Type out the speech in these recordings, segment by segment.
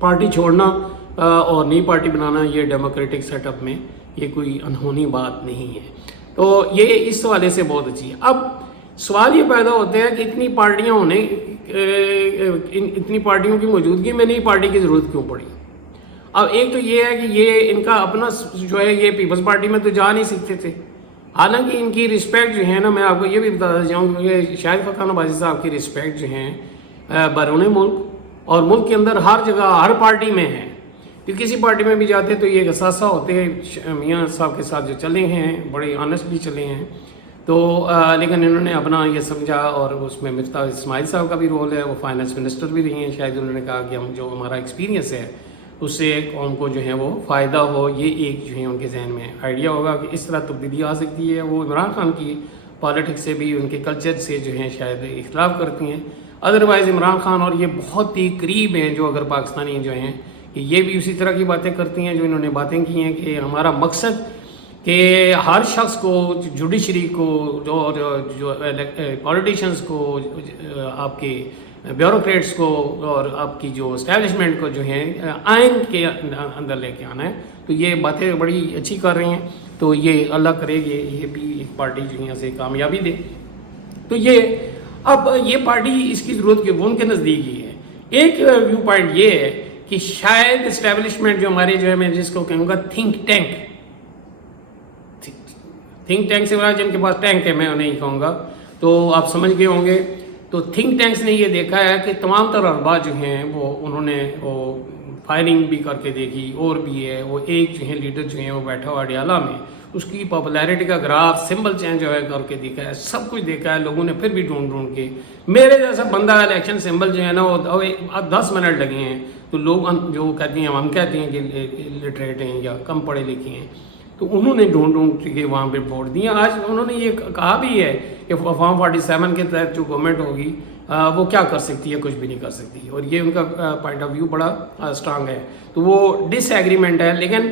Party چھوڑنا اور نئی پارٹی بنانا یہ ڈیموکریٹک سیٹ اپ میں یہ کوئی انہونی بات نہیں ہے. تو یہ اس حوالے سے بہت اچھی ہے. اب سوال یہ پیدا ہوتا ہے کہ اتنی پارٹیوں کی موجودگی میں نئی پارٹی کی ضرورت کیوں پڑی. اب ایک تو یہ ہے کہ یہ ان کا اپنا جو ہے یہ پیپلز پارٹی میں تو جا نہیں سکتے تھے. حالانکہ ان کی رسپیکٹ جو ہے نا، میں آپ کو یہ بھی بتاتا جاؤں کہ شاہد خاقان عباسی صاحب کی رسپیکٹ جو ہیں بیرون ملک اور ملک کے اندر ہر جگہ ہر پارٹی میں ہے. کہ کسی پارٹی میں بھی جاتے تو یہ احساسہ ہوتے ہیں میاں صاحب کے ساتھ جو چلے ہیں بڑے آنیسٹلی چلے ہیں. تو لیکن انہوں نے اپنا یہ سمجھا، اور اس میں مفتاح اسماعیل صاحب کا بھی رول ہے، وہ فائنانس منسٹر بھی رہی ہیں. شاید انہوں نے کہا کہ ہم جو ہمارا ایکسپیرینس ہے اس سے قوم کو جو ہے وہ فائدہ ہو. یہ ایک جو ہے ان کے ذہن میں آئیڈیا ہوگا کہ اس طرح تبدیلی آ سکتی ہے. وہ عمران خان کی پالیٹکس سے بھی ان کے کلچر سے جو ہیں شاید اختلاف کرتی ہیں. ادروائز عمران خان اور یہ بہت ہی قریب ہیں، جو اگر پاکستانی جو ہیں کہ یہ بھی اسی طرح کی باتیں کرتی ہیں جو انہوں نے باتیں کی ہیں کہ ہمارا مقصد کہ ہر شخص کو، جوڈیشری کو، جو پولیٹیشینس کو، آپ کے بیوروکریٹس کو اور آپ کی جو اسٹیبلشمنٹ کو جو ہے آئین کے اندر لے کے آنا ہے. تو یہ باتیں بڑی اچھی کر رہی ہیں. تو یہ اللہ کرے یہ بھی ایک پارٹی جو یہاں سے کامیابی دے. تو اب یہ پارٹی اس کی ضرورت کہ وہ ان کے نزدیک ہی ہے. ایک ویو پوائنٹ یہ ہے کہ شاید اسٹیبلشمنٹ جو ہمارے جو ہے، میں جس کو کہوں گا تھنک ٹینک سے مراد جن کے پاس ٹینک ہے، میں انہیں ہی کہوں گا، تو آپ سمجھ گئے ہوں گے. تو تھنک ٹینکس نے یہ دیکھا ہے کہ تمام تر ارباب جو ہیں وہ انہوں نے وہ فائرنگ بھی کر کے دیکھی، اور بھی ہے وہ ایک جو ہے لیڈر جو ہیں وہ بیٹھا ہوا اڈیالہ میں، اس کی پاپولیرٹی کا گراف سمبل چینج جو ہے کر کے دیکھا ہے، سب کچھ دیکھا ہے لوگوں نے. پھر بھی ڈھونڈ کے میرے جیسا بندہ الیکشن سمبل جو ہے نا وہ 10 منٹ لگے ہیں. تو لوگ جو کہتے ہیں، ہم کہتے ہیں کہ لٹریٹ ہیں یا کم پڑھے لکھے ہیں، تو انہوں نے ڈھونڈ کے وہاں پہ ووٹ دیا. آج انہوں نے یہ کہا بھی ہے کہ فارم 47 کے تحت جو گورنمنٹ ہوگی وہ کیا کر سکتی ہے، کچھ بھی نہیں کر سکتی. اور یہ ان کا پوائنٹ آف ویو بڑا اسٹرانگ ہے. تو وہ ڈس ایگریمنٹ ہے. لیکن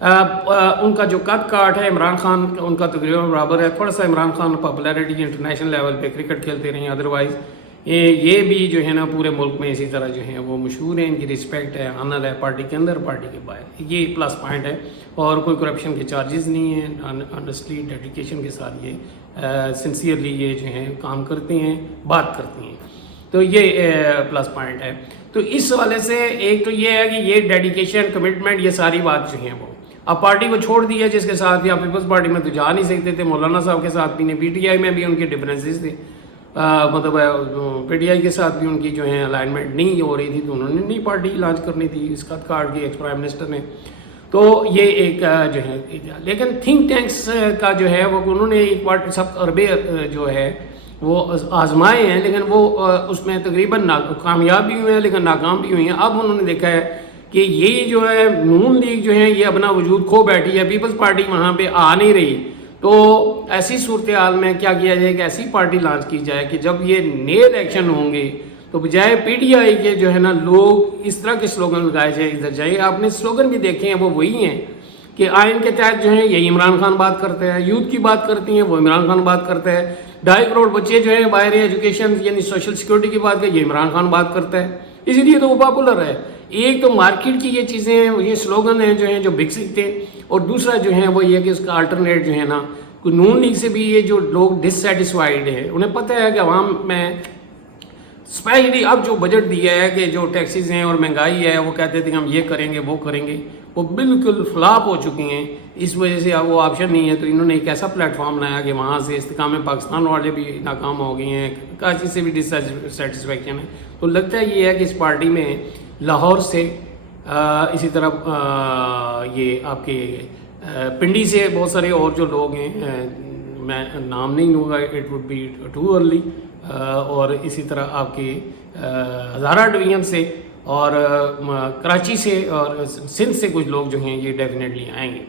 ان کا جو قد کاٹ ہے عمران خان ان کا تقریباً برابر ہے. تھوڑا سا Imran Khan popularity international level پہ کرکٹ کھیلتے رہے ہیں، ادروائز یہ بھی جو ہے نا پورے ملک میں اسی طرح جو ہیں وہ مشہور ہیں. ان کی رسپیکٹ ہے، آنر ہے پارٹی کے اندر پارٹی کے باہر. یہ پلس پوائنٹ ہے. اور کوئی کرپشن کے چارجز نہیں ہیں. آنیسٹلی ڈیڈیکیشن کے ساتھ یہ سنسیئرلی یہ جو ہیں کام کرتے ہیں، بات کرتے ہیں. تو یہ پلس پوائنٹ ہے. تو اس حوالے سے ایک تو یہ ہے کہ یہ ڈیڈیکیشن، کمٹمنٹ، یہ ساری بات جو ہیں وہ اب پارٹی کو چھوڑ دی ہے، جس کے ساتھ بھی آپ پیپلز پارٹی میں تو جا نہیں سکتے تھے. مولانا صاحب کے ساتھ بھی نہیں، پی ٹی آئی میں بھی ان کے ڈفرینسز تھے، مطلب پی ٹی آئی کے ساتھ بھی ان کی جو ہے الائنمنٹ نہیں ہو رہی تھی. تو انہوں نے نئی پارٹی لانچ کرنی تھی اس کا کارڈ کی ایکس پرائم منسٹر نے. تو یہ ایک جو ہے. لیکن تھنک ٹینکس کا جو ہے وہ انہوں نے ایک بار سب عربے جو ہے وہ آزمائے ہیں، لیکن وہ اس میں تقریباً کامیاب بھی ہوئے ہیں لیکن ناکام بھی ہوئی ہیں. اب انہوں نے دیکھا ہے کہ یہ جو ہے نون لیگ جو ہے یہ اپنا وجود کھو بیٹھی ہے، پیپلز پارٹی وہاں پہ آ نہیں رہی. تو ایسی صورتحال میں کیا کیا جائے کہ ایسی پارٹی لانچ کی جائے کہ جب یہ نئے الیکشن ہوں گے تو بجائے پی ٹی آئی کے جو ہے نا لوگ اس طرح کے سلوگن لگائے جائے ادھر جائیں. آپ نے سلوگن بھی دیکھے ہیں وہ وہی ہیں کہ آئین کے تحت جو ہے یہی عمران خان بات کرتے ہیں، یوتھ کی بات کرتی ہیں وہ عمران خان بات کرتا ہے، 2.5 کروڑ بچے جو ہیں باہر ایجوکیشن یعنی سوشل سیکورٹی کی بات یہ عمران خان بات کرتا ہے. اسی لیے تو وہ پاپولر ہے. ایک تو مارکیٹ کی یہ چیزیں ہیں، یہ سلوگن ہیں جو ہیں جو بک سکتے ہیں، اور دوسرا جو ہے وہ یہ کہ اس کا الٹرنیٹ جو ہے نا نون لیگ سے بھی یہ جو لوگ ڈس سیٹسفائیڈ ہیں، انہیں پتہ ہے کہ عوام میں اسپیشلی اب جو بجٹ دیا ہے کہ جو ٹیکسیز ہیں اور مہنگائی ہے، وہ کہتے تھے کہ ہم یہ کریں گے وہ کریں گے، وہ بالکل فلاپ ہو چکی ہیں. اس وجہ سے اب وہ آپشن نہیں ہے. تو انہوں نے ایک ایسا پلیٹ فارم بنایا کہ وہاں سے استحکام پاکستان والے بھی ناکام ہو گئے ہیں، کراچی سے بھی ڈس سیٹسفیکشن ہے. تو لگتا ہے یہ ہے کہ اس پارٹی میں لاہور سے اسی طرح یہ آپ کے پنڈی سے بہت سارے اور جو لوگ ہیں، میں نام نہیں لوں گا، it would be too early, اور اسی طرح آپ کے ہزارہ ڈویژن سے اور کراچی سے اور سندھ سے کچھ لوگ جو ہیں یہ ڈیفینیٹلی آئیں گے.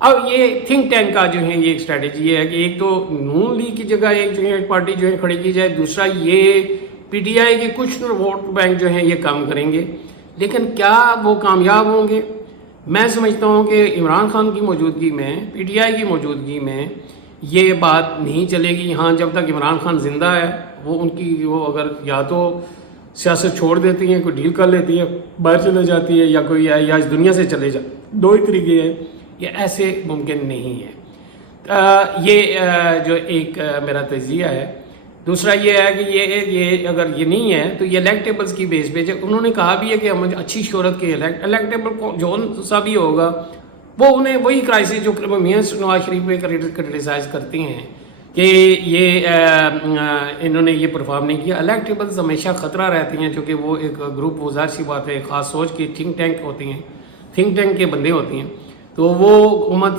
اب یہ تھنک ٹینک کا جو ہے یہ ایک اسٹریٹجی ہے کہ ایک تو نون لیگ کی جگہ ایک جو ہے پارٹی جو ہے کھڑی کی جائے، دوسرا یہ پی ٹی آئی کے کچھ ووٹ بینک جو ہیں یہ کام کریں گے. لیکن کیا وہ کامیاب ہوں گے؟ میں سمجھتا ہوں کہ عمران خان کی موجودگی میں، پی ٹی آئی کی موجودگی میں یہ بات نہیں چلے گی. ہاں جب تک عمران خان زندہ ہے وہ ان کی وہ اگر یا تو سیاست چھوڑ دیتی ہیں, کوئی ڈیل کر لیتی ہے, باہر چلے جاتی ہے, یا کوئی ہے یا اس دنیا سے چلے جاتی. دو ہی طریقے ہیں, یہ ایسے ممکن نہیں ہے. یہ جو ایک میرا تجزیہ ہے. دوسرا یہ ہے کہ یہ اگر یہ نہیں ہے تو یہ الیکٹیبلز کی بیس پہ انہوں نے کہا بھی ہے کہ ہم اچھی شہرت کے الیکٹیبل کو جو سا بھی ہوگا وہ انہیں وہی کرائسس جو میاں نواز شریف پہ کرٹیسائز کرتی ہیں کہ یہ انہوں نے یہ پرفارم نہیں کیا. الیکٹیبلز ہمیشہ خطرہ رہتی ہیں چونکہ وہ ایک گروپ, وہ ظاہر سی بات ہے, خاص سوچ کی تھنک ٹینک ہوتی ہیں, تھنک ٹینک کے بندے ہوتی ہیں. تو وہ حکومت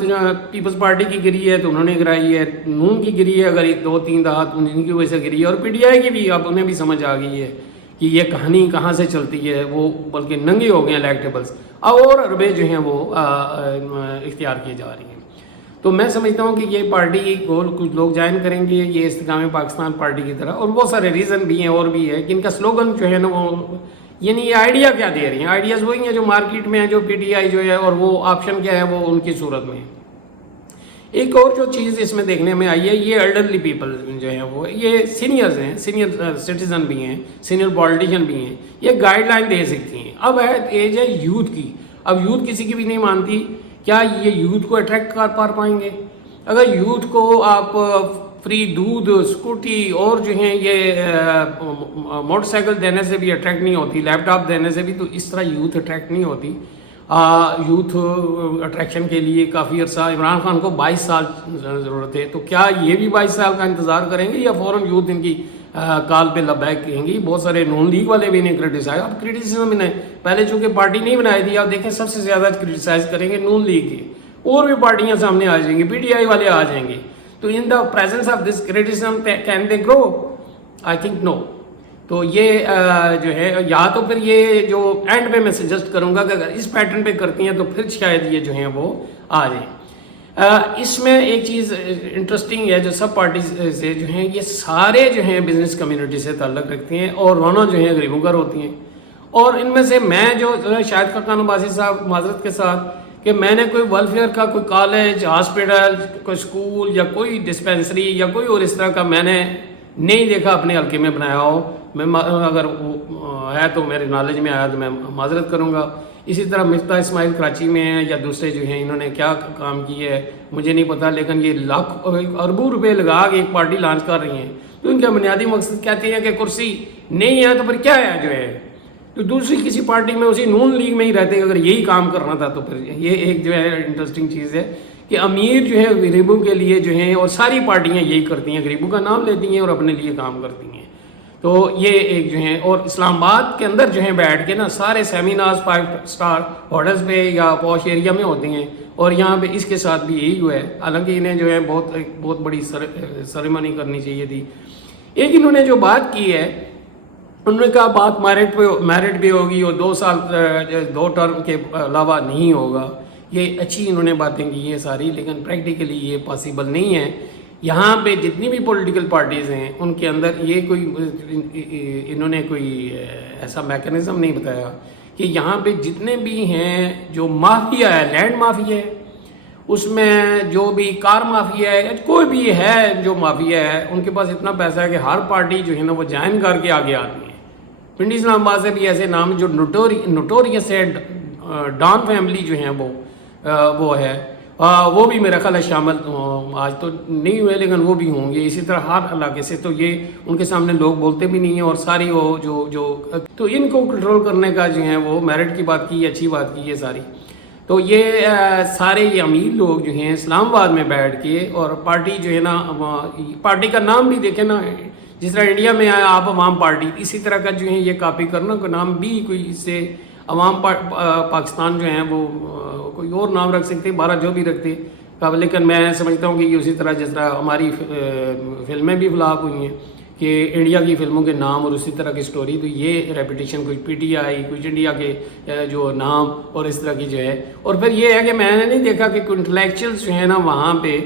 پیپلز پارٹی کی گری ہے تو انہوں نے گرائی ہے, نون کی گری ہے اگر 2-3 دہات ان کی وجہ سے گری ہے, اور پی ٹی آئی کی بھی اب انہیں بھی سمجھ آ گئی ہے کہ یہ کہانی کہاں سے چلتی ہے. وہ بلکہ ننگے ہو گئے ہیں الیکٹیبلز, اور عربے جو ہیں وہ اختیار کیے جا رہی ہیں. تو میں سمجھتا ہوں کہ یہ پارٹی کو کچھ لوگ جوائن کریں گے یہ استحکام پاکستان پارٹی کی طرح, اور بہت سارے ریزن بھی ہیں اور بھی ہے کہ ان کا سلوگن جو ہے نا وہ یعنی یہ آئیڈیا کیا دے رہی ہیں. آئیڈیاز وہی ہیں جو مارکیٹ میں ہیں, جو پی ٹی آئی جو ہے, اور وہ آپشن کیا ہے وہ ان کی صورت میں. ایک اور جو چیز اس میں دیکھنے میں آئی ہے, یہ ایلڈرلی پیپل جو ہیں وہ یہ سینئرز ہیں, سینئر سٹیزن بھی ہیں, سینئر پولیٹیشین بھی ہیں, یہ گائیڈ لائن دے سکتی ہیں. اب ہے ایج ہے یوتھ کی, اب یوتھ کسی کی بھی نہیں مانتی. کیا یہ یوتھ کو اٹریکٹ کر پائیں گے؟ اگر یوتھ کو آپ فری دودھ, اسکوٹی اور جو ہیں یہ موٹر سائیکل دینے سے بھی اٹریکٹ نہیں ہوتی, لیپ ٹاپ دینے سے بھی, تو اس طرح یوتھ اٹریکٹ نہیں ہوتی. یوتھ اٹریکشن کے لیے کافی عرصہ عمران خان کو 22 سال ضرورت ہے, تو کیا یہ بھی 22 سال کا انتظار کریں گے یا فوراً یوتھ ان کی کال پہ لبیک کہیں گی؟ بہت سارے نون لیگ والے بھی انہیں کرٹیسائز, اب کرٹیسزم انہیں پہلے چونکہ پارٹی نہیں بنائی تھی, آپ دیکھیں سب سے زیادہ کرٹیسائز کریں گے نون لیگ کے, اور بھی پارٹیاں سامنے آ جائیں گی, پی ٹی آئی والے آ جائیں گے. تو in the presence of this criticism can they grow? I think no. تو یہ جو ہے, یا تو پھر یہ جو اینڈ پہ میں سجیسٹ کروں گا کہ اگر اس پیٹرن پہ کرتی ہیں تو پھر شاید یہ جو ہیں وہ آ جائیں. اس میں ایک چیز انٹرسٹنگ ہے, جو سب پارٹیز سے جو ہیں یہ سارے جو ہیں بزنس کمیونٹی سے تعلق رکھتے ہیں, اور رونا جو ہیں غریبوں کا ہوتی ہیں. اور ان میں سے میں جو شاید خاقان عباسی صاحب معذرت کے ساتھ کہ میں نے کوئی ویلفیئر کا کوئی کالج, ہاسپٹل, کوئی اسکول یا کوئی ڈسپینسری یا کوئی اور اس طرح کا میں نے نہیں دیکھا اپنے حلقے میں بنایا ہو. میں اگر ہے تو میرے نالج میں آیا تو میں معذرت کروں گا. اسی طرح مفتاح اسماعیل کراچی میں ہیں یا دوسرے جو ہیں, انہوں نے کیا کام کیے ہے مجھے نہیں پتہ, لیکن یہ لاکھ اربوں روپے لگا کے ایک پارٹی لانچ کر رہی ہیں. تو ان کا بنیادی مقصد کہتے ہیں کہ کرسی نہیں ہے تو پھر کیا ہے جو ہے, تو دوسری کسی پارٹی میں اسی نون لیگ میں ہی رہتے. اگر یہی کام کرنا تھا تو پھر یہ ایک جو ہے انٹرسٹنگ چیز ہے کہ امیر جو ہے غریبوں کے لیے جو ہیں, اور ساری پارٹیاں یہی کرتی ہیں, غریبوں کا نام لیتی ہیں اور اپنے لیے کام کرتی ہیں. تو یہ ایک جو ہیں, اور اسلام آباد کے اندر جو ہیں بیٹھ کے نا سارے سیمینارز 5 اسٹار ہوٹلز پہ یا پوش ایریا میں ہوتے ہیں, اور یہاں پہ اس کے ساتھ بھی یہی ہوا ہے. حالانکہ انہیں جو ہے بہت بڑی سیریمنی کرنی چاہیے تھی. ایک انہوں نے جو بات کی ہے, انہوں نے کہا بات میرٹ پہ ہوگی اور 2 سال 2 ٹرم کے علاوہ نہیں ہوگا. یہ اچھی انہوں نے باتیں کی ہیں ساری, لیکن پریکٹیکلی یہ پاسبل نہیں ہے. یہاں پہ جتنی بھی پولیٹیکل پارٹیز ہیں ان کے اندر یہ کوئی انہوں نے کوئی ایسا میکانزم نہیں بتایا کہ یہاں پہ جتنے بھی ہیں جو مافیا ہے, لینڈ مافیا ہے, اس میں جو بھی کار مافیا ہے, کوئی بھی ہے جو مافیا ہے, ان کے پاس اتنا پیسہ ہے کہ ہر پارٹی جو ہے نا وہ جوائن کر کے آگے آتی ہے. پنڈی اسلام آباد سے بھی ایسے نام جو نوٹوریس ہے, ڈان فیملی جو ہیں وہ ہے, وہ بھی میرا خیال ہے شامل, آج تو نہیں ہوئے لیکن وہ بھی ہوں گے. اسی طرح ہر علاقے سے, تو یہ ان کے سامنے لوگ بولتے بھی نہیں ہیں, اور ساری وہ جو تو ان کو کنٹرول کرنے کا جو ہے وہ میرٹ کی بات کی ہے, اچھی بات کی ہے ساری. تو یہ سارے یہ امیر لوگ جو ہیں اسلام آباد میں بیٹھ کے, اور پارٹی جو ہے نا, پارٹی کا نام بھی دیکھیں نا, جس طرح انڈیا میں آیا آپ عوام پارٹی, اسی طرح کا جو ہے یہ کاپی کرنا کا نام بھی کوئی اس سے عوام پاکستان جو ہیں وہ کوئی اور نام رکھ سکتے, 12 جو بھی رکھتے. لیکن میں سمجھتا ہوں کہ یہ اسی طرح جس طرح ہماری فلمیں بھی فلاپ ہوئی ہیں کہ انڈیا کی فلموں کے نام اور اسی طرح کی سٹوری, تو یہ ریپیٹیشن کچھ پی ٹی آئی, کچھ انڈیا کے جو نام اور اس طرح کی جو ہے. اور پھر یہ ہے کہ میں نے نہیں دیکھا کہ کوئی انٹلیکچوئلس جو ہیں نا وہاں پہ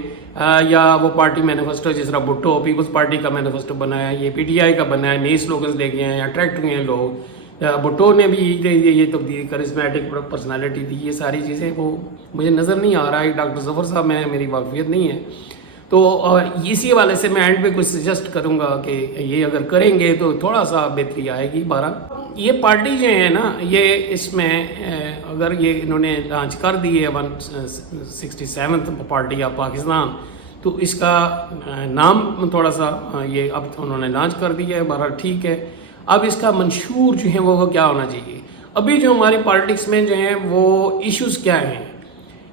یا وہ پارٹی مینیفیسٹو, جس طرح بھٹو پیپلز پارٹی کا مینیفیسٹو بنایا, یہ پی ٹی آئی کا بنایا, نئے سلوگنز لے کے ہیں, اٹریکٹ ہوئے ہیں لوگ. بھٹو نے بھی یہ تبدیلی, کرسمیٹک پرسنالٹی تھی, یہ ساری چیزیں وہ مجھے نظر نہیں آ رہا ہے. ڈاکٹر ظفر صاحب میں میری واقفیت نہیں ہے. تو اسی حوالے سے میں اینڈ پہ کچھ سجیسٹ کروں گا کہ یہ اگر کریں گے تو تھوڑا سا بہتری آئے گی. بہرحال یہ پارٹی جو ہے نا یہ اس میں اگر یہ انہوں نے لانچ کر دی ہے 167th پارٹی آف پاکستان, تو اس کا نام تھوڑا سا یہ اب انہوں نے لانچ کر دیا ہے. بہرحال ٹھیک ہے. اب اس کا منشور جو ہے وہ کیا ہونا چاہیے. ابھی جو ہماری پالیٹکس میں جو ہیں وہ ایشوز کیا ہیں,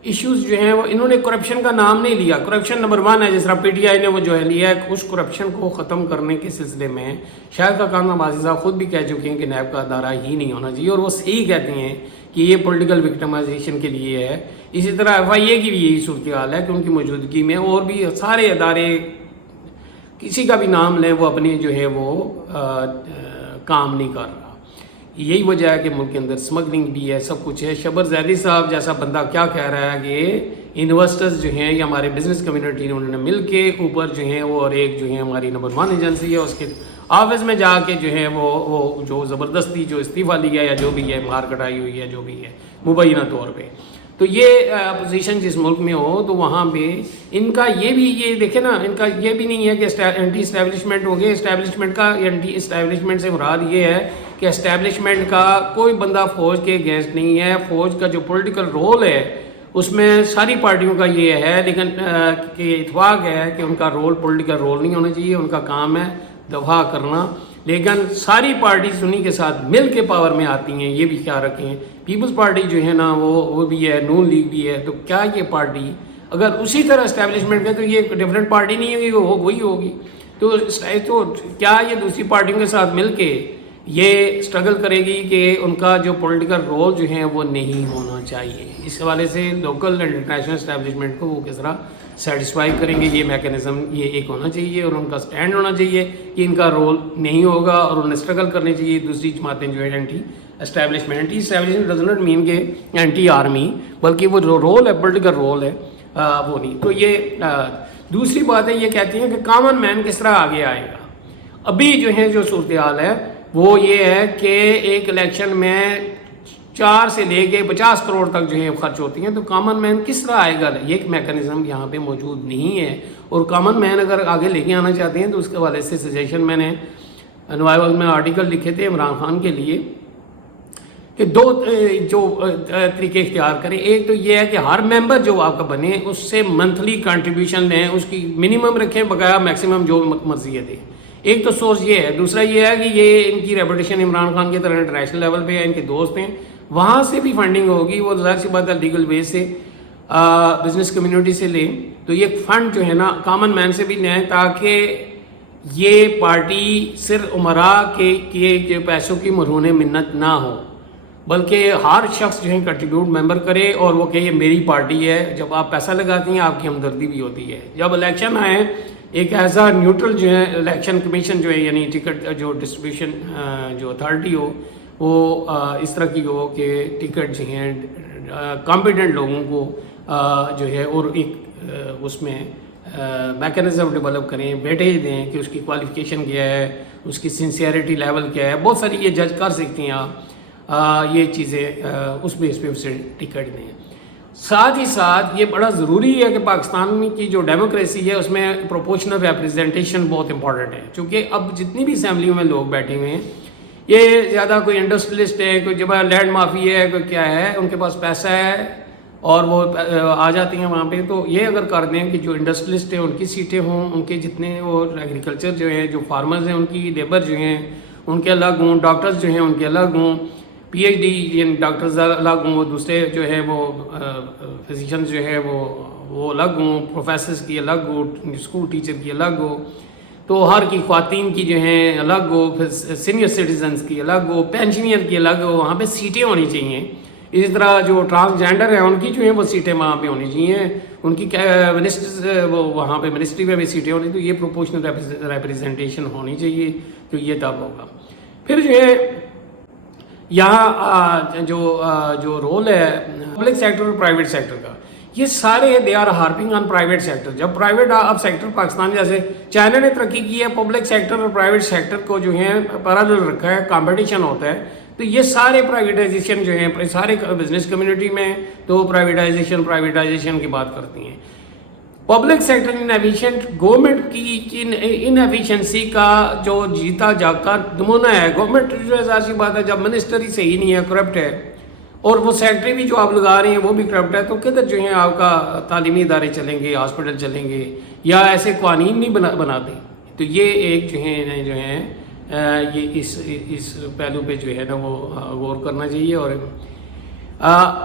ایشوز جو ہیں وہ انہوں نے کرپشن کا نام نہیں لیا. کرپشن نمبر 1 ہے, جس طرح پی ٹی آئی نے وہ جو ہے لیا ہے. اس کرپشن کو ختم کرنے کے سلسلے میں شاید کا کام نوازی صاحب خود بھی کہہ چکے ہیں کہ نیب کا ادارہ ہی نہیں ہونا چاہیے, اور وہ صحیح کہتے ہیں کہ یہ پولیٹیکل وکٹمائزیشن کے لیے ہے. اسی طرح ایف آئی اے کی بھی یہی صورتحال ہے کہ ان کی موجودگی میں اور بھی سارے ادارے کسی کا بھی نام لیں وہ اپنی جو ہے وہ کام نہیں کر رہا. یہی وجہ ہے کہ ملک کے اندر اسمگلنگ بھی ہے, سب کچھ ہے. شبر زیدی صاحب جیسا بندہ کیا کہہ رہا ہے کہ انویسٹرز جو ہیں یا ہمارے بزنس کمیونٹی نے انہوں نے مل کے اوپر جو ہیں وہ, اور ایک جو ہے ہماری نمبر 1 ایجنسی ہے اس کے آفس میں جا کے جو ہے وہ جو زبردستی جو استعفیٰ لیا یا جو بھی ہے مار کٹائی ہوئی ہے جو بھی ہے مبینہ طور پہ. تو یہ اپوزیشن جس ملک میں ہو تو وہاں پہ ان کا یہ بھی, یہ دیکھیں نا, ان کا یہ بھی نہیں ہے کہ اینٹی اسٹیبلشمنٹ ہو گئے. اسٹیبلشمنٹ کا اینٹی اسٹیبلشمنٹ سے مراد یہ ہے کہ اسٹیبلشمنٹ کا کوئی بندہ فوج کے اگینسٹ نہیں ہے. فوج کا جو پولیٹیکل رول ہے اس میں ساری پارٹیوں کا یہ ہے, لیکن کہ اتفاق ہے کہ ان کا رول پولیٹیکل رول نہیں ہونا چاہیے. ان کا کام ہے دفاع کرنا, لیکن ساری پارٹیز انہی کے ساتھ مل کے پاور میں آتی ہیں. یہ بھی خیال رکھیں. پیپلز پارٹی جو ہے نا وہ بھی ہے, نون لیگ بھی ہے. تو کیا یہ پارٹی اگر اسی طرح اسٹیبلشمنٹ ہے تو یہ ڈفرینٹ پارٹی نہیں ہوگی, وہ وہی ہوگی. تو کیا یہ دوسری پارٹیوں کے ساتھ مل کے یہ اسٹرگل کرے گی کہ ان کا جو پولیٹیکل رول جو ہے وہ نہیں ہونا چاہیے. اس حوالے سے لوکل اینڈ انٹرنیشنل اسٹیبلشمنٹ کو وہ کس طرح سیٹسفائی کریں گے, یہ میکینزم یہ ایک ہونا چاہیے, اور ان کا سٹینڈ ہونا چاہیے کہ ان کا رول نہیں ہوگا, اور انہیں اسٹرگل کرنی چاہیے دوسری جماعتیں جو ہے anti establishment. Anti establishment does not mean کہ اینٹی آرمی, بلکہ وہ جو رول ہے پولیٹیکل رول ہے وہ نہیں. تو یہ دوسری بات ہے, یہ کہتی ہیں کہ کامن مین کس طرح آگے آئے گا. ابھی جو ہے جو صورتحال ہے وہ یہ ہے کہ ایک الیکشن میں 4 سے لے کے 50 کروڑ تک جو ہے خرچ ہوتی ہیں. تو کامن مین کس طرح آئے گا, یہ ایک میکانزم یہاں پہ موجود نہیں ہے. اور کامن مین اگر آگے لے کے آنا چاہتے ہیں تو اس کے حوالے سے سجیشن میں نے نوائے وقت میں آرٹیکل لکھے تھے عمران خان کے لیے کہ 2 جو طریقے اختیار کریں. ایک تو یہ ہے کہ ہر ممبر جو آپ کا بنے اس سے منتھلی کنٹریبیوشن لیں, اس کی منیمم رکھیں, بقایا میکسیمم جو مرضی ہے دیں. ایک تو سورس یہ ہے. دوسرا یہ ہے کہ یہ ان کی ریپوٹیشن عمران خان کی طرح انٹرنیشنل لیول پہ ہے, ان کے دوست ہیں, وہاں سے بھی فنڈنگ ہوگی. وہ ظاہر سی بات ہے لیگل وے سے بزنس کمیونٹی سے لیں. تو یہ فنڈ جو ہے نا کامن مین سے بھی لیں, تاکہ یہ پارٹی صرف عمراء کے پیسوں کی مرہون منت نہ ہو, بلکہ ہر شخص جو ہے کنٹریبیوٹ ممبر کرے اور وہ کہ یہ میری پارٹی ہے. جب آپ پیسہ لگاتی ہیں آپ کی ہمدردی بھی ہوتی ہے. جب الیکشن آئے ایک ایسا نیوٹرل جو ہے الیکشن کمیشن جو ہے, یعنی ٹکٹ جو ڈسٹریبیوشن جو اتھارٹی ہو وہ اس طرح کی ہو کہ ٹکٹ جو ہیں کمپیٹنٹ لوگوں کو جو ہے, اور ایک اس میں میکینزم ڈیولپ کریں, ویٹیج دیں کہ اس کی کوالیفیکیشن کیا ہے, اس کی سنسیئرٹی لیول کیا ہے. بہت ساری یہ جج کر سکتی ہیں آپ یہ چیزیں, اس بیس پہ اسے ٹکٹ دیں. ساتھ ہی ساتھ یہ بڑا ضروری ہے کہ پاکستان کی جو ڈیموکریسی ہے اس میں پروپورشنل ریپرزنٹیشن بہت امپورٹنٹ ہے. چونکہ اب جتنی بھی اسمبلیوں میں لوگ بیٹھے ہوئے ہیں یہ زیادہ کوئی انڈسٹریلسٹ ہے, کوئی جب لینڈ مافی ہے, کوئی کیا ہے, ان کے پاس پیسہ ہے اور وہ آ جاتی ہیں وہاں پہ. تو یہ اگر کر دیں کہ جو انڈسٹریلسٹ ہیں ان کی سیٹیں ہوں, ان کے جتنے وہ ایگریکلچر جو ہیں, جو فارمرز ہیں ان کی لیبر جو ہیں ان کے الگ ہوں, ڈاکٹرز جو ہیں ان کے الگ ہوں, پی ایچ ڈی یعنی ڈاکٹرز الگ ہوں, وہ دوسرے جو ہے وہ فزیشنز جو ہے وہ الگ ہوں, پروفیسرز کی الگ ہو, اسکول ٹیچر کی الگ ہو, تو ہر کی خواتین کی جو ہیں الگ ہو, پھر سینئر سٹیزنز کی الگ ہو, پینشنر کی الگ ہو, وہاں پہ سیٹیں ہونی چاہیے. اسی طرح جو ٹرانسجینڈر ہیں ان کی جو ہیں وہ سیٹیں وہاں پہ ہونی چاہیے, ان کی منسٹرز وہ وہاں پہ منسٹری میں بھی سیٹیں ہونی. تو یہ پروپورشنل ریپرزنٹیشن ہونی چاہیے. تو یہ تب ہوگا. پھر جو ہے یہاں جو رول ہے پبلک سیکٹر اور پرائیویٹ سیکٹر کا, یہ سارے they are harping on private sector. جب پرائیویٹ اب سیکٹر پاکستان جیسے چائنا نے ترقی کی ہے, پبلک سیکٹر اور پرائیویٹ سیکٹر کو جو ہے پیرالل رکھا ہے, کمپٹیشن ہوتا ہے. تو یہ سارے پرائیویٹائزیشن جو ہیں سارے بزنس کمیونٹی میں تو پرائیویٹائزیشن کی بات کرتی ہیں. پبلک سیکٹر انیفیشینٹ، گورنمنٹ کی انیفیشنسی کا جو جیتا جاگتا نمونہ ہے. گورنمنٹ جو ہے ظاہر سی بات ہے جب منسٹر ہی صحیح نہیں ہے، کرپٹ ہے، اور وہ سیکٹری بھی جو آپ لگا رہے ہیں وہ بھی کرپٹ ہے، تو کدھر جو ہیں آپ کا تعلیمی ادارے چلیں گے، ہاسپٹل چلیں گے، یا ایسے قوانین نہیں بناتے. تو یہ ایک جو ہے یہ اس پہلو پہ جو ہے نا وہ غور کرنا چاہیے. اور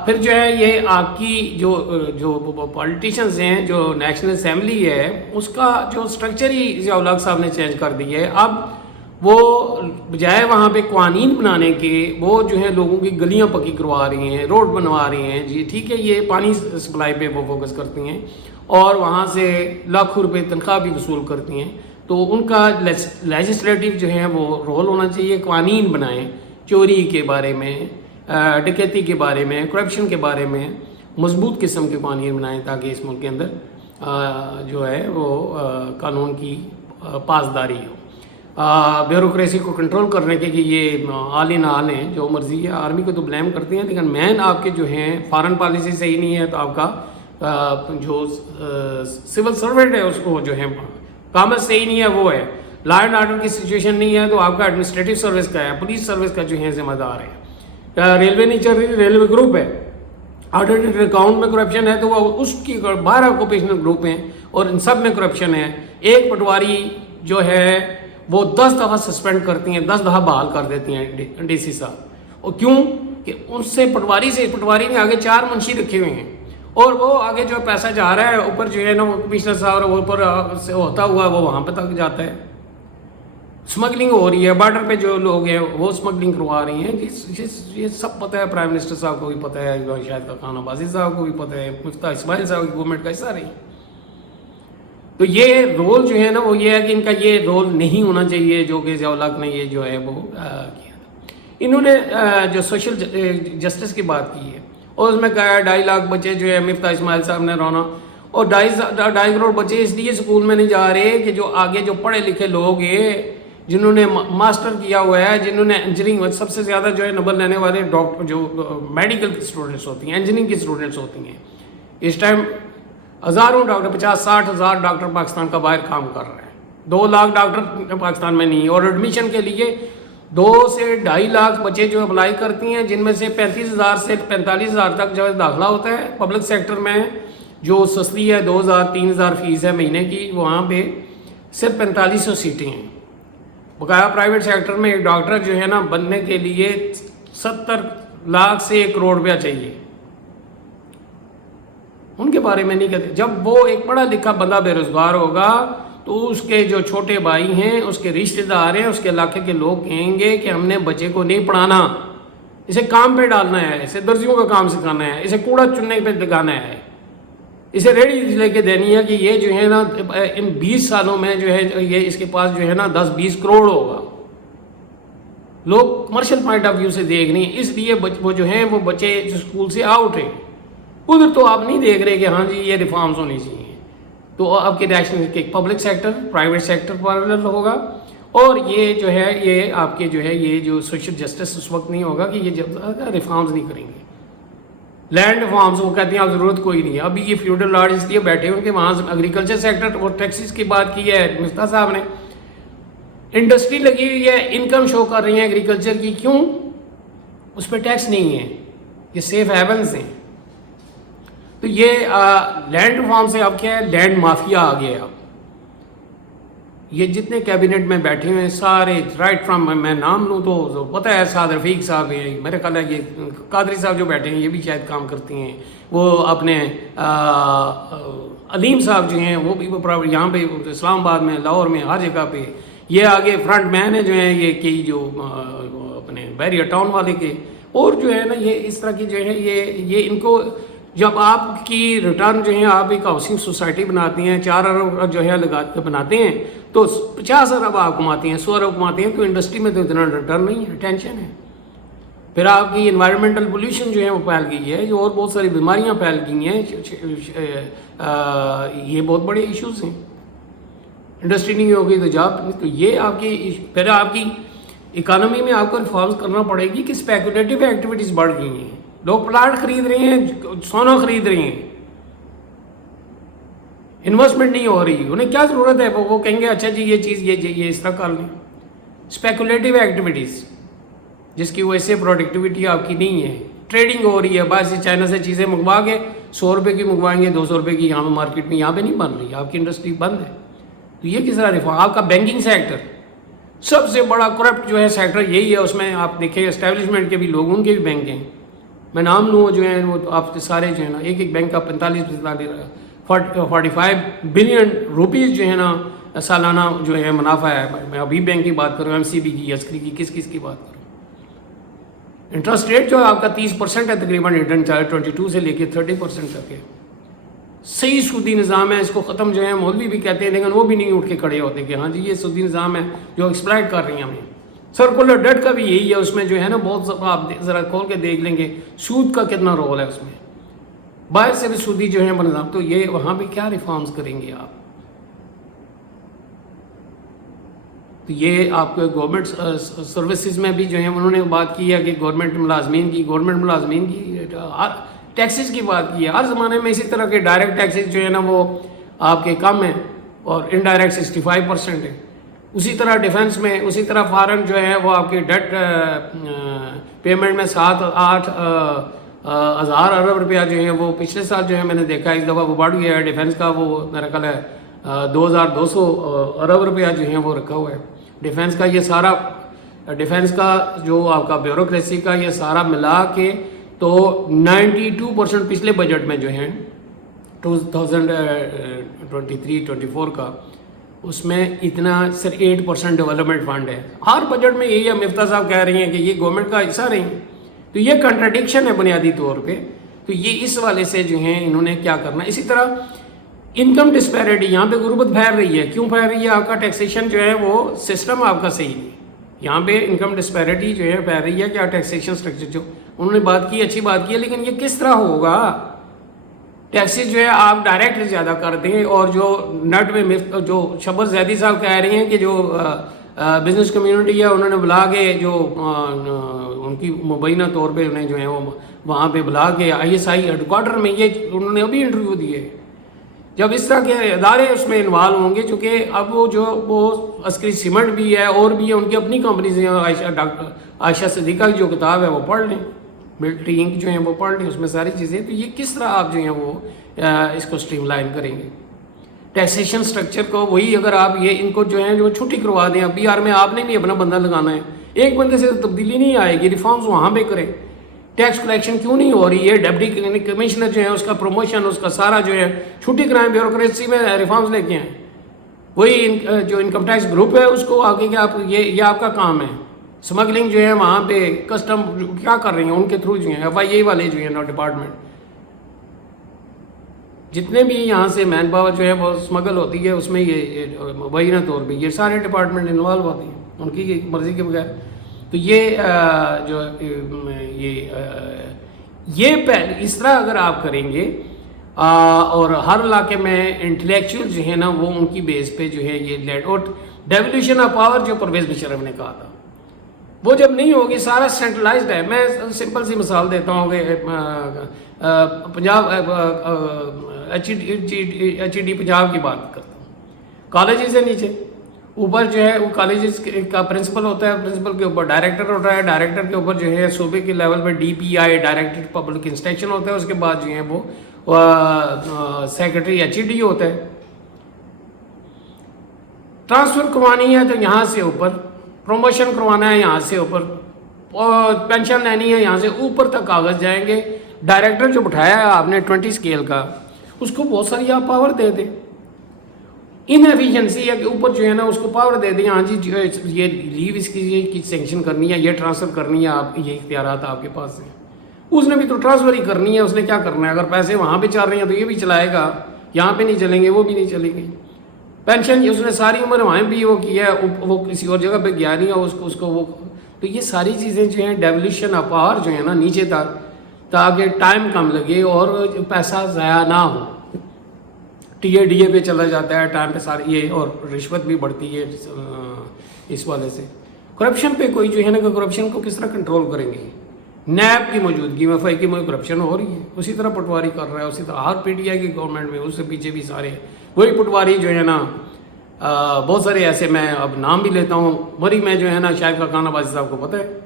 پھر جو ہے یہ آپ کی جو پولیٹیشنز ہیں، جو نیشنل اسمبلی ہے، اس کا جو سٹرکچر ہی ضیاء الحق صاحب نے چینج کر دی ہے. اب وہ بجائے وہاں پہ قوانین بنانے کے، وہ جو ہے لوگوں کی گلیاں پکی کروا رہی ہیں، روڈ بنوا رہی ہیں. جی ٹھیک ہے، یہ پانی سپلائی پہ وہ فوکس کرتی ہیں اور وہاں سے لاکھوں روپے تنخواہ بھی وصول کرتی ہیں. تو ان کا لیجسلیٹو جو ہے وہ رول ہونا چاہیے، قوانین بنائیں چوری کے بارے میں، ڈکیتی کے بارے میں، کرپشن کے بارے میں مضبوط قسم کے قوانین بنائیں تاکہ اس ملک کے اندر جو ہے وہ قانون کی پاسداری ہو. بیوروکریسی کو کنٹرول کرنے کے یہ آل ان آل ہیں، جو مرضی ہے. آرمی کو تو بلیم کرتے ہیں، لیکن مین آپ کے جو ہیں فارن پالیسی صحیح نہیں ہے تو آپ کا جو سول سروینٹ ہے اس کو جو ہے کامرس صحیح نہیں ہے، وہ ہے. لا اینڈ آرڈر کی سچویشن نہیں ہے تو آپ کا ایڈمنسٹریٹو سروس کا ہے، پولیس سروس کا جو ہے ذمہ دار ہے. ریلوے نہیں چل رہی، ریلوے گروپ ہے، آڈیٹڈ اکاؤنٹ میں کرپشن ہے تو وہ اس کی 12 آکوپیشنل گروپ ہیں اور ان سب میں کرپشن ہے. ایک پٹواری جو ہے وہ 10 دفعہ سسپینڈ کرتی ہیں، 10 دفعہ بحال کر دیتی ہیں ڈی سی صاحب. اور کیوں کہ ان سے پٹواری نے آگے 4 منشی رکھے ہوئے ہیں اور وہ آگے جو پیسہ جا رہا ہے اوپر جو ہے نا وہ کمشنر صاحب وہ اوپر سے ہوتا ہوا وہ وہاں پہ تک جاتا ہے. اسمگلنگ ہو رہی ہے، بارڈر پہ جو لوگ ہیں وہ اسمگلنگ کروا رہی ہیں. یہ سب پتہ ہے، پرائم منسٹر صاحب کو بھی پتہ ہے، شاید خان عباسی صاحب کو بھی پتہ ہے، مفتاح اسماعیل صاحب کی گورنمنٹ کا حصہ رہی. تو یہ رول جو ہے نا وہ یہ ہے کہ ان کا یہ رول نہیں ہونا چاہیے جو کہ ضیاء الحق نے یہ جو ہے وہ کیا. انہوں نے جو سوشل جسٹس کی بات کی ہے اور اس میں کہا 2.5 لاکھ بچے جو ہے مفتاح اسماعیل صاحب نے رونا، اور 2.5 کروڑ بچے اس لیے اسکول میں نہیں جا رہے کہ جو آگے جو پڑھے لکھے لوگ ہیں جنہوں نے ماسٹر کیا ہوا ہے، جنہوں نے انجینئرنگ، سب سے زیادہ جو ہے نمبر لینے والے ڈاکٹر جو میڈیکل کی اسٹوڈنٹس ہوتی ہیں، انجینئرنگ کی اسٹوڈنٹس ہوتی ہیں. اس ٹائم ہزاروں ڈاکٹر، 50-60 ہزار ڈاکٹر پاکستان کا باہر کام کر رہے ہیں. 2 لاکھ ڈاکٹر پاکستان میں نہیں، اور ایڈمیشن کے لیے 2 سے 2.5 لاکھ بچے جو اپلائی کرتی ہیں، جن میں سے 35,000 سے 45,000 تک جو داخلہ ہوتا ہے. پبلک سیکٹر میں جو سستی ہے 2,000-3,000 فیس ہے مہینے کی، وہاں پہ صرف 4500 سیٹیں ہیں. بقایا پرائیویٹ سیکٹر میں ایک ڈاکٹر جو ہے نا بننے کے لیے 70 لاکھ سے 1 کروڑ روپیہ چاہیے. ان کے بارے میں نہیں کہتے. جب وہ ایک پڑھا لکھا بندہ بے روزگار ہوگا تو اس کے جو چھوٹے بھائی ہیں، اس کے رشتہ دار ہیں، اس کے علاقے کے لوگ کہیں گے کہ ہم نے بچے کو نہیں پڑھانا، اسے کام پہ ڈالنا ہے، اسے درزیوں کا کام سکھانا ہے، اسے کوڑا چننے پہ لگانا ہے، اسے ریڈی لے کے دینی ہے کہ یہ جو ہے نا ان 20 سالوں میں جو ہے یہ اس کے پاس جو ہے نا 10-20 کروڑ ہوگا. لوگ کمرشل پوائنٹ آف ویو سے دیکھ رہے ہیں، اس لیے وہ جو ہیں وہ بچے جو اسکول سے آؤٹ ہیں. ادھر تو آپ نہیں دیکھ رہے کہ ہاں جی یہ ریفارمز ہونی چاہیے. تو آپ کے نیشنل کے پبلک سیکٹر، پرائیویٹ سیکٹر پر ہوگا، اور یہ جو ہے یہ آپ کے جو ہے یہ جو سوشل جسٹس اس وقت نہیں ہوگا کہ یہ جب ریفارمز نہیں کریں گے. لینڈ ریفارمز وہ کہتے ہیں اب ضرورت کوئی نہیں ہے. ابھی یہ فیوڈل لاڈ اس لیے بیٹھے ہوئے کہ وہاں ایگریکلچر سیکٹر اور ٹیکسز کی بات کی ہے مفتاح صاحب نے. انڈسٹری لگی ہوئی ہے، انکم شو کر رہی ہیں ایگریکلچر کی، کیوں؟ اس پہ ٹیکس نہیں ہے، یہ سیف ہیونز ہیں. تو یہ لینڈ ریفارم سے اب کیا ہے، لینڈ مافیا آ گیا. اب یہ جتنے کیبنٹ میں بیٹھے ہوئے ہیں سارے رائٹ فرام، میں نام لوں تو پتہ ہے، سعد رفیق صاحب ہیں، میرے خیال ہے یہ قادری صاحب جو بیٹھے ہیں یہ بھی شاید کام کرتی ہیں، وہ اپنے علیم صاحب جو ہیں وہ بھی یہاں پہ اسلام آباد میں، لاہور میں، ہر جگہ پہ یہ آگے فرنٹ مین ہے جو ہیں یہ کئی جو اپنے بیریا ٹاؤن والے کے. اور جو ہے نا یہ اس طرح کی جو ہے یہ ان کو جب آپ کی ریٹرن جو ہے آپ ایک ہاؤسنگ سوسائٹی بناتی ہیں 4 ارب جو ہے بناتے ہیں تو 50 ارب آپ کماتی ہیں، 100 ارب کماتی ہیں، تو انڈسٹری میں تو اتنا ریٹرن نہیں ہے، ٹینشن ہے. پھر آپ کی انوائرمنٹل پولیوشن جو ہے وہ پھیل گئی ہے، جو اور بہت ساری بیماریاں پھیل گئی ہیں. یہ بہت بڑے ایشوز ہیں. انڈسٹری نہیں ہوگی تو جاب نہیں، تو یہ آپ کی پھر آپ کی اکانومی میں آپ کو ریفارمز کرنا پڑے گی کہ اسپیکولیٹو ایکٹیویٹیز بڑھ گئی ہیں. لوگ پلاٹ خرید رہے ہیں، سونا خرید رہے ہیں. انویسٹمنٹ نہیں ہو رہی, انہیں کیا ضرورت ہے, وہ کہیں گے اچھا جی یہ چیز یہ اس طرح کر لیں. اسپیکولیٹو ایکٹیویٹیز جس کی وجہ سے پروڈکٹیوٹی آپ کی نہیں ہے. ٹریڈنگ ہو رہی ہے, باہر سے چائنا سے چیزیں منگوا کے 100 روپے کی منگوائیں گے, 200 روپے کی یہاں پہ مارکیٹ میں, یہاں پہ نہیں بن رہی, آپ کی انڈسٹری بند ہے. تو یہ کس طرح ریفارم. آپ کا بینکنگ سیکٹر سب سے بڑا کرپٹ جو ہے سیکٹر یہی ہے. اس میں آپ دیکھیں اسٹیبلشمنٹ کے بھی لوگ, ان کے بھی بینک ہیں, میں نام لوں جو ہیں وہ آپ کے سارے جو ہے نا, ایک بینک کا 45 بلین روپیز جو ہے نا سالانہ جو ہے منافع ہے. میں ابھی بینک کی بات کروں, MCB کی, عسکری کی, کس کی بات کروں. انٹرسٹ ریٹ جو ہے آپ کا 30% ہے تقریباً, ریٹرن چارج 22 سے لے کے 30% تک ہے. صحیح سودی نظام ہے, اس کو ختم جو ہے مولوی بھی کہتے ہیں, لیکن وہ بھی نہیں اٹھ کے کھڑے ہوتے کہ ہاں جی یہ سودی نظام ہے جو ایکسپلائٹ کر رہی ہیں ہمیں. سرکولر ڈیٹ کا بھی یہی ہے, اس میں جو ہے نا بہت آپ ذرا کھول کے دیکھ لیں گے سود کا کتنا رول ہے اس میں. باہر سے بھی سودی جو ہے نظام, تو یہ وہاں بھی کیا ریفارمز کریں گے آپ. تو یہ آپ کو گورنمنٹ سروسز میں بھی جو ہے انہوں نے بات کی ہے کہ گورنمنٹ ملازمین کی ٹیکسز کی بات کی ہے. ہر زمانے میں اسی طرح کے ڈائریکٹ ٹیکسز جو ہے نا وہ آپ کے کم ہیں اور انڈائریکٹ 65% ہے. اسی طرح ڈیفنس میں, اسی طرح فارن جو ہے وہ آپ کے ڈیٹ پیمنٹ میں 7-8 ہزار ارب روپیہ جو ہے وہ پچھلے سال جو ہے میں نے دیکھا اس دفعہ وہ بڑھ گیا ہے. ڈیفنس کا وہ میرا خیال ہے 2200 ارب روپیہ جو ہے وہ رکھا ہوا ہے. ڈیفنس کا یہ سارا, ڈیفنس کا جو آپ کا بیوروکریسی کا یہ سارا ملا کے تو 92% پچھلے بجٹ میں جو ہے 2023-24 کا, اس میں اتنا صرف 8% ڈیولپمنٹ فنڈ ہے. ہر بجٹ میں یہی ہے, مفتہ صاحب کہہ رہی ہیں کہ یہ گورنمنٹ کا حصہ رہی ہیں. تو یہ کنٹراڈکشن ہے بنیادی طور پہ. تو یہ اس والے سے جو ہیں انہوں نے کیا کرنا ہے. اسی طرح انکم ڈسپیرٹی, یہاں پہ غربت پھیل رہی ہے. کیوں پھیل رہی ہے؟ آپ کا ٹیکسیشن جو ہے وہ سسٹم آپ کا صحیح نہیں. یہاں پہ انکم ڈسپیرٹی جو ہے پھیل رہی ہے. کیا ٹیکسیشن اسٹرکچر جو انہوں نے بات کی, اچھی بات کی ہے, لیکن یہ کس طرح ہوگا. ٹیکسز جو ہے آپ ڈائریکٹ زیادہ کر دیں, اور جو نیٹ میں جو شبر زیدی صاحب کہہ رہے ہیں کہ جو بزنس کمیونٹی ہے انہوں نے بلا کے جو ان کی مبینہ طور پہ انہیں جو ہے وہ وہاں پہ بلا کے ISI ہیڈ کوارٹر میں, یہ انہوں نے ابھی انٹرویو دیے. جب اس طرح کے ادارے اس میں انوالو ہوں گے, چونکہ اب وہ عسکری سیمنٹ بھی ہے اور بھی ہے, ان کی اپنی کمپنیز ہیں. عائشہ صدیقہ کی جو کتاب ہے وہ پڑھ لیں, ملٹری انک جو ہیں وہ پڑھ لیں, اس میں ساری چیزیں. تو یہ کس طرح آپ جو ہیں وہ اس کو اسٹریم لائن کریں گے ٹیکسیشن اسٹرکچر کو. وہی اگر آپ یہ ان کو جو ہے جو چھٹی کروا دیں, اب BR میں آپ نے بھی اپنا بندہ لگانا ہے, ایک بندے سے تبدیلی نہیں آئے گی. ریفارمز وہاں پہ کریں. ٹیکس کلیکشن کیوں نہیں ہو رہی ہے؟ ڈپٹی کمشنر جو ہے اس کا پروموشن, اس کا سارا جو ہے چھٹی کرائیں, بیوروکریسی میں ریفارمز لے کے آئیں. وہی جو انکم ٹیکس گروپ ہے اس کو آگے کہ آپ یہ آپ کا کام ہے. اسمگلنگ جو ہے وہاں پہ کسٹم کیا کر رہی ہیں, ان کے تھرو جو ہیں FIA والے جو ہیں نا ڈپارٹمنٹ, جتنے بھی یہاں سے مین پاور جو ہے وہ اسمگل ہوتی ہے اس میں یہ مبینہ طور پہ یہ سارے ڈپارٹمنٹ انوالو ہوتے ہیں ان کی مرضی کے بغیر. تو یہ جو یہ اس طرح اگر آپ کریں گے اور ہر علاقے میں انٹلیکچوئل جو ہے نا وہ ان کی بیس پہ جو ہے یہ لیڈ, اور ڈیولیوشن آف پاور جو پرویز مشرف نے کہا تھا وہ جب نہیں ہوگی, سارا سینٹرلائزڈ ہے. میں سمپل سی مثال دیتا ہوں کہ پنجاب HED پنجاب کی بات کرتا ہوں. کالجز ہے نیچے, اوپر جو ہے وہ کالجز کا پرنسپل ہوتا ہے, پرنسپل کے اوپر ڈائریکٹر ہوتا ہے, ڈائریکٹر کے اوپر جو ہے صوبے کے لیول پہ DPI ڈائریکٹر پبلک انسٹرکشن ہوتا ہے, اس کے بعد جو ہے وہ سیکرٹری HED ہوتا ہے. ٹرانسفر کروانی ہے تو یہاں سے اوپر, پروموشن کروانا ہے یہاں سے اوپر, اور پینشن لینی ہے یہاں سے اوپر تک کاغذ جائیں گے. ڈائریکٹر جو بٹھایا ہے آپ نے 20 اسکیل کا, اس کو بہت ساری آپ پاور دے دیں. ان ایفیشنسی ہے کہ اوپر جو ہے نا اس کو پاور دے دیں, ہاں جی یہ لیو اس کی سینکشن کرنی ہے, یہ ٹرانسفر کرنی ہے, آپ یہ اختیارات آپ کے پاس ہیں. اس نے بھی تو ٹرانسفر ہی کرنی ہے, اس نے کیا کرنا ہے. اگر پیسے وہاں پہ چل رہے ہیں تو یہ بھی چلائے گا, یہاں پہ نہیں چلیں گے وہ بھی نہیں چلیں گے. پینشن اس نے ساری عمر وہاں بھی وہ کیا ہے, وہ کسی اور جگہ پہ گیا نہیں ہے اس کو وہ. تو یہ ساری چیزیں جو ہیں ڈیولیوشن آف پاور جو ہے نا نیچے تک, تاکہ ٹائم کم لگے اور پیسہ ضائع نہ ہو. DA پہ چلا جاتا ہے ٹائم پہ سارے یہ, اور رشوت بھی بڑھتی ہے اس والے سے. کرپشن پہ کوئی جو ہے نا کہ کرپشن کو کس طرح کنٹرول کریں گے. نیب کی موجودگی میں FI کی کرپشن ہو رہی ہے. اسی طرح پٹواری کر رہا ہے, اسی طرح ہر PTI کی گورنمنٹ میں اس سے پیچھے بھی سارے وہی پٹواری جو ہے نا. بہت سارے ایسے, میں اب نام بھی لیتا ہوں, وہی میں جو ہے نا, شاید خاقان عباسی صاحب کو پتہ ہے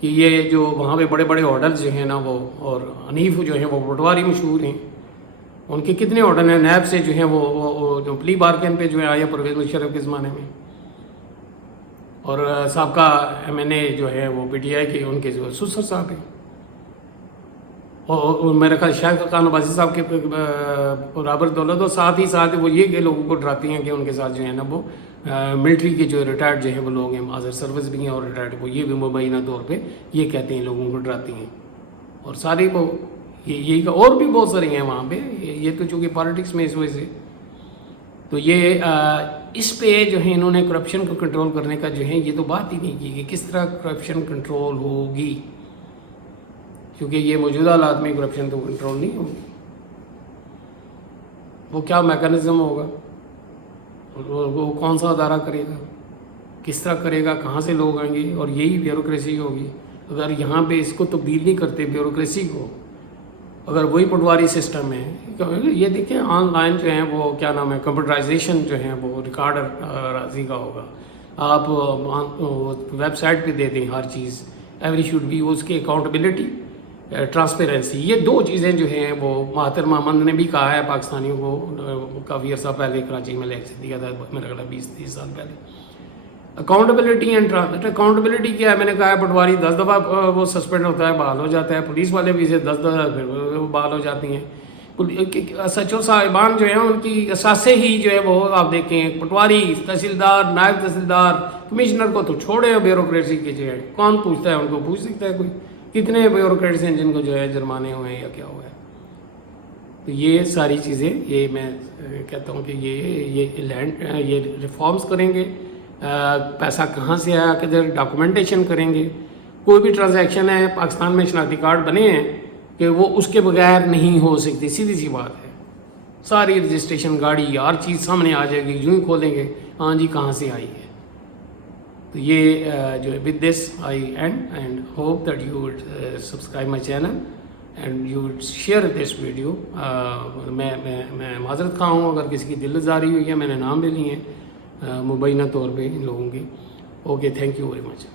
کہ یہ جو وہاں پہ بڑے بڑے ہوٹلز جو ہیں نا وہ, اور حنیف جو ہیں وہ پٹواری مشہور ہیں, ان کے کتنے ہوٹل ہیں نیب سے جو ہیں وہ جو پلی بارگین پہ جو ہے آیا پرویز مشرف کے زمانے میں, اور سابقہ MNA جو ہے وہ PTI کے ان کے جو سسر صاحب ہیں, اور میرا خیال شاید خاقان عباسی صاحب کے برابر دولت, اور ساتھ ہی ساتھ وہ یہ کہ لوگوں کو ڈراتی ہیں کہ ان کے ساتھ جو ہے نا وہ ملٹری کے جو ریٹائرڈ جو ہیں وہ لوگ ہیں, معذر سروس بھی ہیں اور ریٹائرڈ, وہ یہ بھی مبینہ طور پہ یہ کہتے ہیں, لوگوں کو ڈراتی ہیں. اور سارے وہ یہی کا, اور بھی بہت سارے ہیں وہاں پہ, یہ تو چونکہ پالیٹکس میں اس وجہ سے, تو یہ اس پہ جو ہے انہوں نے کرپشن کو کنٹرول کرنے کا جو ہے یہ تو بات ہی نہیں کی کہ کس طرح کرپشن کنٹرول ہوگی, کیونکہ یہ موجودہ حالات میں کرپشن تو کنٹرول نہیں ہوگی. وہ کیا میکانزم ہوگا, وہ کون سا ادارہ کرے گا, کس طرح کرے گا, کہاں سے لوگ آئیں گے, اور یہی بیوروکریسی ہوگی. اگر یہاں پہ اس کو تبدیل نہیں کرتے بیوروکریسی کو, اگر وہی پٹواری سسٹم ہے, یہ دیکھیں آن لائن جو ہیں وہ کیا نام ہے, کمپیوٹرائزیشن جو ہے وہ ریکارڈ راضی کا ہوگا, آپ ویب سائٹ پہ دے دیں ہر چیز, ایوری شوڈ بی, اس کی اکاؤنٹیبلٹی, ٹرانسپیرنسی, یہ دو چیزیں جو ہیں وہ مہاتر مہمند نے بھی کہا ہے پاکستانیوں کو کافی عرصہ پہلے کراچی میں لیکچر دیا تھا, میرا خیال 20-30 سال پہلے. اکاؤنٹیبلٹی اینڈ اکاؤنٹیبلٹی کیا ہے, میں نے کہا ہے پٹواری 10 دفعہ وہ سسپینڈ ہوتا ہے, بحال ہو جاتا ہے, پولیس والے بھی اسے 10 دفعہ پھر بحال ہو جاتی ہیں. SHO صاحبان جو ہیں ان کی اثاثے ہی جو ہے وہ آپ دیکھیں, پٹواری, تحصیلدار, نائب تحصیلدار, کمشنر کو تو چھوڑے, بیوروکریسی کے جو ہے کون پوچھتا ہے, ان کو پوچھ سکتا ہے کوئی, کتنے بیوروکریٹس ہیں جن کو جو ہے جرمانے ہوئے ہیں یا کیا ہوا ہے. تو یہ ساری چیزیں, یہ میں کہتا ہوں کہ یہ لینڈ, یہ ریفارمز کریں گے, پیسہ کہاں سے آیا, کدھر ڈاکومنٹیشن کریں گے. کوئی بھی ٹرانزیکشن ہے پاکستان میں, شناختی کارڈ بنے ہیں کہ وہ اس کے بغیر نہیں ہو سکتی, سیدھی سی بات ہے. ساری رجسٹریشن, گاڑی, ہر چیز سامنے آ جائے گی, یوں ہی کھولیں گے, ہاں جی کہاں سے آئی ہے. تو یہ جو ہے with this I and hope that you would subscribe my channel and you would share this video. میں معذرت خواہ ہوں اگر کسی کی دل آزاری ہوئی ہے, میں نے نام لے لیے ہیں مبینہ طور پہ ان لوگوں کے. Okay, thank you very much.